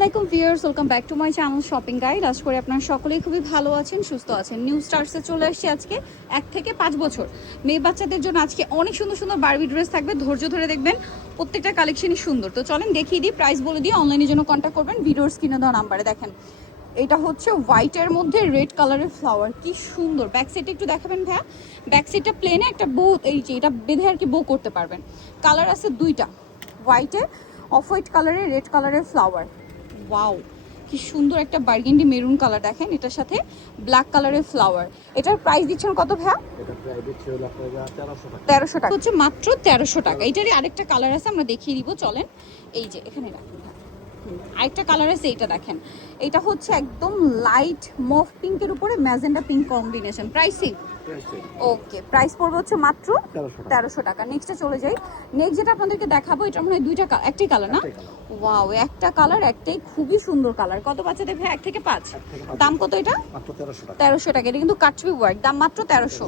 আলাইকুম viewers, welcome back to my channel shopping guide. আশা করি আপনারা সকলেই খুবই ভালো আছেন, সুস্থ আছেন। নিউ স্টার্সে চলে আসছে আজকে 1 থেকে 5 বছর মেয়ে বাচ্চাদের জন্য আজকে অনেক সুন্দর সুন্দর বারবি ড্রেস থাকবে। ধৈর্য ধরে দেখবেন, প্রত্যেকটা কালেকশনই সুন্দর। তো চলেন দেখিয়ে দিই, প্রাইস বলে দিই। অনলাইনের জন্য কন্ট্যাক্ট করবেন ভিডিওর স্ক্রিনে দেওয়া নাম্বারে। দেখেন এটা হচ্ছে হোয়াইটের মধ্যে রেড কালারের ফ্লাওয়ার, কি সুন্দর। ব্যাক সাইডটা একটু দেখাবেন ভাইয়া। ব্যাক সাইডটা প্লেনে একটা বো, এই যে এটা বেঁধে আর কি বো করতে পারবেন। কালার আছে দুইটা, হোয়াইটে অফ হোয়াইট কালারের, রেড কালারের ফ্লাওয়ার। ওয়াও, কি সুন্দর একটা বার্গেন্ডি মেরুন কালার। দেখেন এটার সাথে ব্ল্যাক কালারের ফ্লাওয়ার। এটার প্রাইস দিচ্ছেন কত ভাইয়া? এটা প্রাইস দিচ্ছি হলো আপনারা 1300 টাকা হচ্ছে, মাত্র 1300 টাকা। এটারই আরেকটা কালার আছে, আমরা দেখিয়ে দিব চলেন। এই যে এখানে রাখুন, আরেকটা কালার আছে, এইটা দেখেন। এটা হচ্ছে একদম লাইট মভ পিঙ্কের উপরে ম্যাজেন্ডা পিঙ্ক কম্বিনেশন। প্রাইসিং ওকে, প্রাইস পড়বে হচ্ছে মাত্র 1300 টাকা। নেক্সটে চলে যাই। নেক্সট যেটা আপনাদেরকে দেখাবো, এটা মনে হয় দুইটা একটাই কালার না? ওয়াও, একটা কালার, একটাই খুবই সুন্দর কালার। কত বাচ্চাদের ভাই? 1 থেকে 5। দাম কত এটা? মাত্র 1300 টাকা। 1300 টাকা। এটা কিন্তু কাটছবি ওয়ার্ক, দাম মাত্র 1300।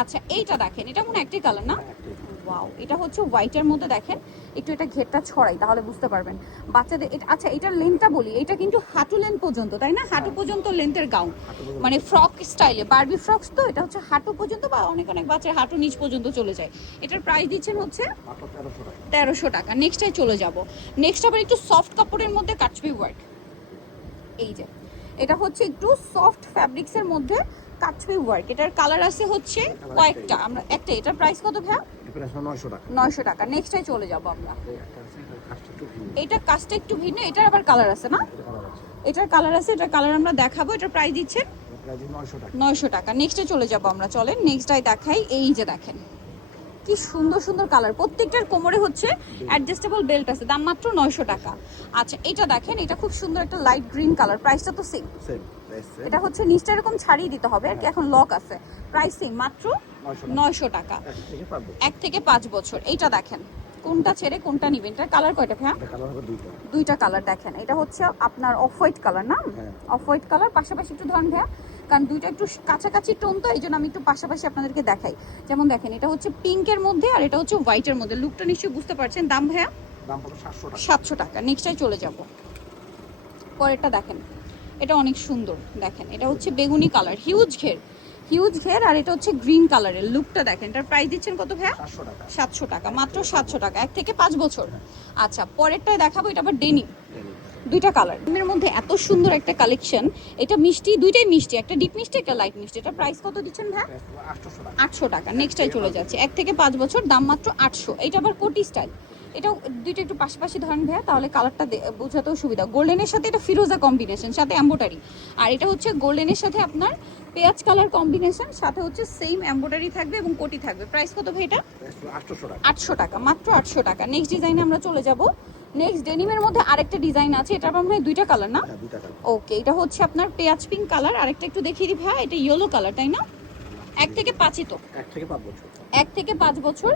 আচ্ছা এইটা দেখেন, এটা মনে হয় একটাই কালার না? ওয়াও, এটা হচ্ছে হোয়াইটের মধ্যে। দেখেন একটু এটা ঘেরটা ছড়াই তাহলে বুঝতে পারবেন বাচ্চাদের। আচ্ছা এটার লেন্থটা বলি, এটা কিন্তু হাঁটু লেন্থ পর্যন্ত, তাই না? হাঁটু পর্যন্ত লেন্থের গাউন, মানে ফ্রক স্টাইলে, বারবি ফ্রকস। তো এটা হচ্ছে হাঁটু পর্যন্ত, বা অনেক অনেক বাচ্চার হাঁটু নিচ পর্যন্ত চলে যায়। এটার প্রাইস দিচ্ছেন হচ্ছে 1300 টাকা। নেক্সটে চলে যাব। নেক্সট আবার একটু সফট কাপড়ের মধ্যে কাটছবি ওয়ার্ক। এই যে এটা হচ্ছে একটু সফট ফ্যাব্রিক্সের মধ্যে কাটছবি ওয়ার্ক। এটার কালার আছে হচ্ছে কয়েকটা, আমরা একটা। এটার প্রাইস কত ভাইয়া? 900 টাকা। 900 টাকা। নেক্সটে চলে যাব আমরা। এটা কাজটা একটু ভিন্ন, এটার আবার কালার আছে না? এটার কালার আছে, এটার কালার আমরা দেখাবো। এটার প্রাইস দিচ্ছেন 900 টাকা। নেক্সটে চলে যাব আমরা, চলেন নেক্সটটাই দেখাই। এই যে দেখেন কি সুন্দর সুন্দর কালার, প্রত্যেকটার কোমরে হচ্ছে অ্যাডজাস্টেবল বেল্ট আছে। দাম মাত্র 900 টাকা। আচ্ছা এটা দেখেন, এটা খুব সুন্দর একটা লাইট গ্রিন কালার। প্রাইসটা তো সেম। এটা হচ্ছে নিচটা এরকম ছাড়িয়ে দিতে হবে আর কি, এখন লক আছে। প্রাইস সেম, মাত্র 900 টাকা। 1 থেকে 5 বছর। এইটা দেখেন, কোনটা ছেড়ে কোনটা নিবেন? এটার কালার কয়টা ভাইয়া? দুইটা কালার। দেখেন এটা হচ্ছে আপনার অফ হোয়াইট কালার না? Off white colour. পাশাপাশি একটু ধরেন ভাইয়া, কারণ দুইটা একটু কাছাকাছি টোন, তো এই জন্য আমি একটু পাশাপাশি আপনাদেরকে দেখাই। যেমন দেখেন এটা হচ্ছে পিঙ্কের মধ্যে আর এটা হচ্ছে হোয়াইটের মধ্যে। লুকটা নিশ্চয়ই বুঝতে পারছেন। দাম ভাইয়া 700 টাকা। নেক্সটাই চলে যাব। পরেরটা দেখেন, এটা অনেক সুন্দর। দেখেন এটা হচ্ছে বেগুনি কালার, হিউজ ঘের, হিউজ ঘের। আর এটা হচ্ছে গ্রিন কালারের। লুকটা দেখেন। এটার প্রাইস দিচ্ছেন কত ভাইয়া? 700 টাকা, মাত্র 700 টাকা। 1 থেকে 5 বছর। আচ্ছা পরেরটায় দেখাবো, এটা আবার ডেনিম। দুইটা কালার এর মধ্যে এত সুন্দর একটা কালেকশন। এটা মিষ্টি, দুইটাই মিষ্টি, একটা ডিপ মিষ্টি একটা লাইট মিষ্টি। এটা প্রাইস কত দিচ্ছেন ভাই? 800 টাকা। নেক্সটাই চলে যাচ্ছে। 1 থেকে 5 বছর, দাম মাত্র 800। এটা আবার কোটি স্টাইল। এটাও দুইটা একটু পাশাপাশি ধরেন ভাইয়া, তাহলে কালারটা বোঝাতেও সুবিধা। গোল্ডেনের সাথে এটা ফিরোজা কম্বিনেশন, সাথে এম্বোটারি। আর এটা হচ্ছে গোল্ডেনের সাথে আপনার পেঁয়াজ কালার কম্বিনেশন, সাথে হচ্ছে সেম এম্বোটারি থাকবে এবং কোটি থাকবে। প্রাইস কত ভাই এটা? 800 টাকা, মাত্র 800 টাকা। নেক্সট ডিজাইনে আমরা চলে যাব। নেক্সট ডেনিমের মধ্যে আরেকটা ডিজাইন আছে। এটা আমার মনে হয় দুইটা কালার না? ওকে, এটা হচ্ছে আপনার পেঁয়াজ পিঙ্ক কালার। আরেকটা একটু দেখিয়ে দিই ভাই, এটা ইয়েলো কালার, তাই না? 1 থেকে 5ই তো। 1 থেকে 5 বছর।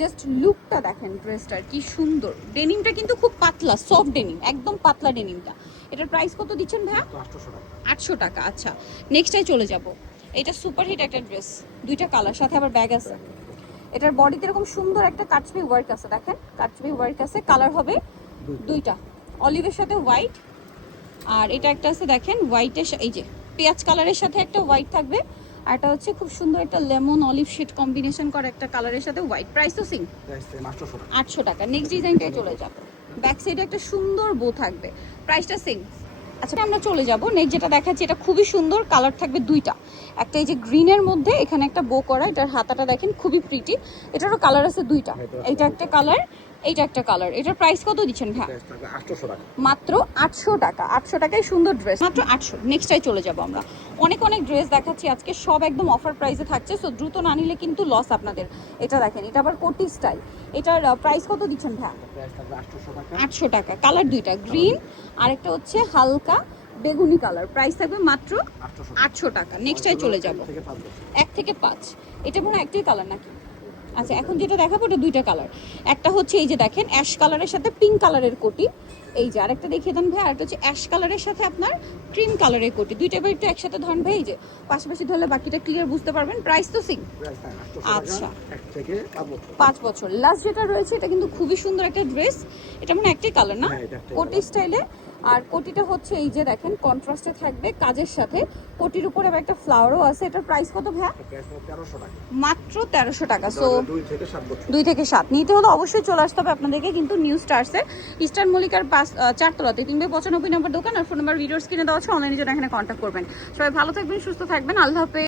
জাস্ট লুকটা দেখেন ড্রেসটার, কি সুন্দর। ডেনিমটা কিন্তু খুব পাতলা, সফট ডেনিম, একদম পাতলা ডেনিমটা। এটার প্রাইস কত দিচ্ছেন ভাইয়া? 800 টাকা। আচ্ছা নেক্সটাই চলে যাব। এটা সুপারহিট একটা ড্রেস, দুইটা কালার, সাথে আবার ব্যাগ আছে। এটার বডিতে এরকম সুন্দর একটা কাটছবি ওয়ার্ক আছে। দেখেন কাটছবি ওয়ার্ক আছে। কালার হবে দুইটা, অলিভের সাথে হোয়াইট। আর এটা একটা আছে দেখেন হোয়াইটের, এই যে পেঁয়াজ কালারের সাথে একটা হোয়াইট থাকবে। আর এটা হচ্ছে খুব সুন্দর একটা লেমন অলিভ শেড কম্বিনেশন করা একটা কালারের সাথে হোয়াইট। প্রাইস তো সিং 800 টাকা। নেক্সট ডিজাইনটাই চলে যাবে। ব্যাক সাইডে একটা সুন্দর বো থাকবে, প্রাইসটা সিং। আচ্ছা আমরা চলে যাব। নেক্সট যেটা দেখাচ্ছি, এটা খুবই সুন্দর, কালার থাকবে দুইটা। একটা এই যে গ্রিনের মধ্যে এখানে একটা বো করা, এটার হাতাটা দেখেন খুবই প্রিটি। এটারও কালার আছে দুইটা, এইটা একটা কালার, এইটা একটা কালার। এটার প্রাইস কত দিচ্ছেন ভাই? মাত্র 800 টাকা। 800 টাকায় সুন্দর ড্রেস, মাত্র 800। নেক্সটাই চলে যাব আমরা। অনেক অনেক ড্রেস দেখাচ্ছি আজকে, সব একদম অফার প্রাইসে থাকছে, সো দ্রুত না নিলে কিন্তু লস আপনাদের। এটা দেখেন, এটা আবার কোটি স্টাইল। এটার প্রাইস কত দিচ্ছেন ভাই? 800 টাকা। কালার দুইটা, গ্রিন আর একটা হচ্ছে হালকা বেগুনি কালার। প্রাইস থাকবে মাত্র 800 টাকা। নেক্সটাই চলে যাব। 1 থেকে 5। এটা মনে হয় একটাই কালার নাকি? আচ্ছা এখন যেটা দেখাবো ওটা দুইটা কালার। একটা হচ্ছে এই যে দেখেন অ্যাশ কালারের সাথে পিঙ্ক কালারের কোটি। এই যে আরেকটা দেখিয়ে দেন ভাই। আরেকটা হচ্ছে অ্যাশ কালারের সাথে আপনার ক্রিম কালারের কোটি। দুইটা এবার একটু একসাথে ধরেন ভাই, এই যে পাশাপাশি ধরলে বাকিটা ক্লিয়ার বুঝতে পারবেন। প্রাইস তো সিং। আচ্ছা 5 বছর। লাস্ট যেটা রয়েছে এটা কিন্তু খুবই সুন্দর একটা ড্রেস। এটা মনে একটাই কালার না? কোটি স্টাইলে আর কোটিটা হচ্ছে এই যে দেখেন কন্ট্রাস্টে থাকবে কাজের সাথে, কোটির উপরে আবার একটা ফ্লাওয়ারও আছে। এটার প্রাইস কত ভাইয়া? প্রাইস 1300 টাকা। মাত্র 1300 টাকা। সো 2 থেকে 7 বছর। 2 থেকে 7 নিতে হলে অবশ্যই চলে আসতে হবে আপনাদেরকে কিন্তু নিউ স্টার্সে, ইস্টার্ন মল্লিকার 4 তলাতে 395 নম্বর দোকান। আর ফোন নাম্বার ভিডিওর স্ক্রিনে দেওয়া আছে, অনলাইনে জন্য এখানে কন্ট্যাক্ট করবেন। সবাই ভালো থাকবেন, সুস্থ থাকবেন, আল্লাহ হাফেজ।